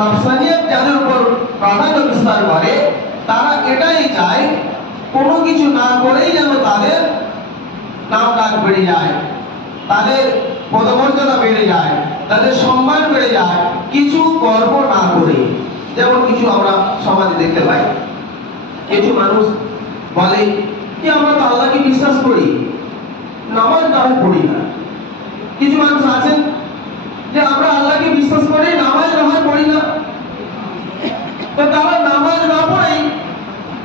নফসানিয়ত যাদের উপর প্রাধান্য বিস্তার করে, তারা এটাই চায় কোনো কিছু না করেই যেন তাদের নাম ডাক বেড়ে যায়, তাদের পদমর্যাদা বেড়ে যায়, তাদের সম্মান বেড়ে যায় কিছু কর্ম না করে। যেমন কিছু আমরা সমাজে দেখতে পাই, কিছু মানুষ বলে যে আমরা তো আল্লাহকে বিশ্বাস করি, নামাজ নাও পড়ি না। কিছু মানুষ আছেন যে আমরা আল্লাহকে বিশ্বাস করি, নামাজ নামাজ পড়ি না। তো তারা নামাজ না পড়েই,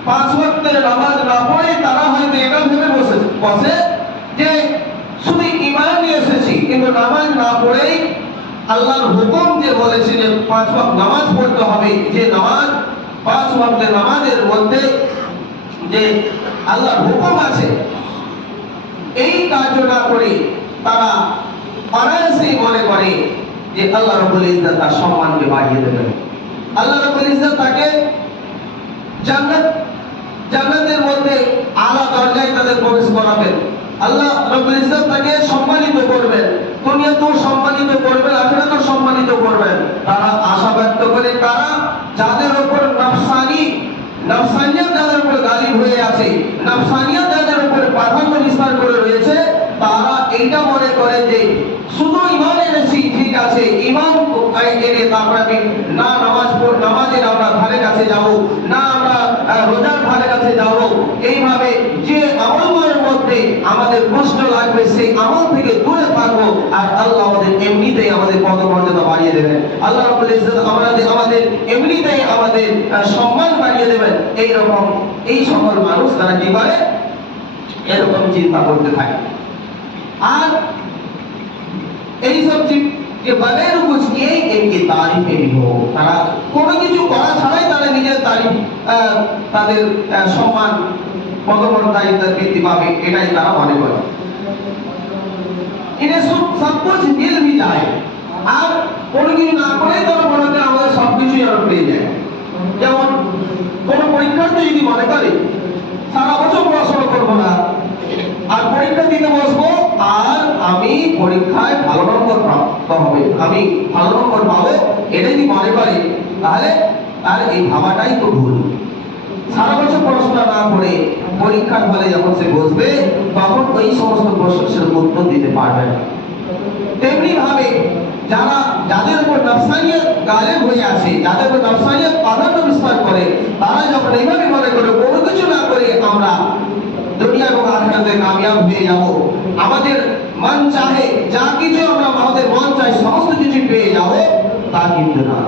5 ওয়াক্তের নামাজ না পড়ে তারা হয়তো এটা ভেবে বসে যে শুধু ঈমান নিয়ে এসেছি, কিন্তু নামাজ না পড়েই আল্লাহর হুকুম যে বলেছে যে 5 ওয়াক্ত নামাজ পড়তে হবে, যে নামাজ 5 ওয়াক্তের নামাজের মধ্যে যে আল্লাহর হুকুম আছে, এই কাজ না করে তারা অনায়াসেই মনে করে যে আল্লাহ রাব্বুল ইজ্জত তার সম্মানকে বাড়িয়ে দেবেন, আল্লাহ রাব্বুল ইজ্জত তাকে জান্নাতের মধ্যে আলা দরজায় তাদের প্রবেশ করাবেন, আল্লাহ রাব্বুল ইজ্জত তাকে সম্মানিত করবেন, দুনিয়াতেও সম্মানিত করবেন, আখিরাতেও সম্মানিত করবেন। তারা আশা ব্যক্ত করে, তারা যাদের উপর নফসানিয়ত যাদের উপর গালিব হয়ে আছে, নফসানিয়ত যাদের উপর প্রাধান্য বিস্তার করে রয়েছে, তারা এইটা মনে করে যে শুধু ঈমান এনেছি, ঠিক আছে, ঈমান এনে তারপরে আমি না নামাজের আমরা ধারে কাছে যাব না, আমরা রোজার ধারে কাছে যাব, এইভাবে যে আমলগুলোর মধ্যে আমাদের কষ্ট লাগবে সেই আমল থেকে দূরে থাকবো, আর আল্লাহ আমাদের এমনিতেই আমাদের পদমর্যাদা বাড়িয়ে দেবেন, আল্লাহ রাব্বুল ইজ্জত আমাদের এমনিতেই আমাদের সম্মান বাড়িয়ে দেবেন। এই সকল মানুষ তারা কি করে, এরকম চিন্তা করতে থাকে। আর এই সব যে বগैर कुछ किए इनकी तारीफें भी हो, তারা কোনো কিছু করা ছাড়াই তারা নিজের তারিফ, তাদের সম্মান পদমর্যাদা ইত্যাদি বৃদ্ধি পাবে, এটাই তারা মনে করে। इन्हें सब कुछ मिल भी जाए, আর কোনো কিছু না করে তারা মনে করে আমাদের সবকিছুই আর পেয়ে যায়। যেমন কোনো পরীক্ষার্থী যদি মনে করে সারা বছর পড়াশোনা করবো না, আর পরীক্ষা দিতে বসবো, আর আমি পরীক্ষায় ভালো নম্বর প্রাপ্ত হবে, আমি ভালো নম্বর পাবো, এটা যদি মনে করে, তাহলে তার এই ভাবাটাই তো ভুল। সারা বছর পড়াশোনা না করে পরীক্ষার হলে যখন সে বসবে, তখন ওই সমস্ত প্রশ্নের উত্তর দিতে পারবে না। তেমনি ভাবে যাদের উপর নফসানিয়ত গালেব হয়ে আছে, যাদের উপর নফসানিয়ত প্রাধান্য বিস্তার করে, তারা যখন এইভাবে মনে করে কোনো কিছু না করে আমরা দুনিয়া এবং আখিরাতে কামিয়াব হয়ে যাব, আমাদের মন চাহে যা কিছু আমরা আমাদের মন চাই সমস্ত কিছু পেয়ে যাব, তা কিন্তু না।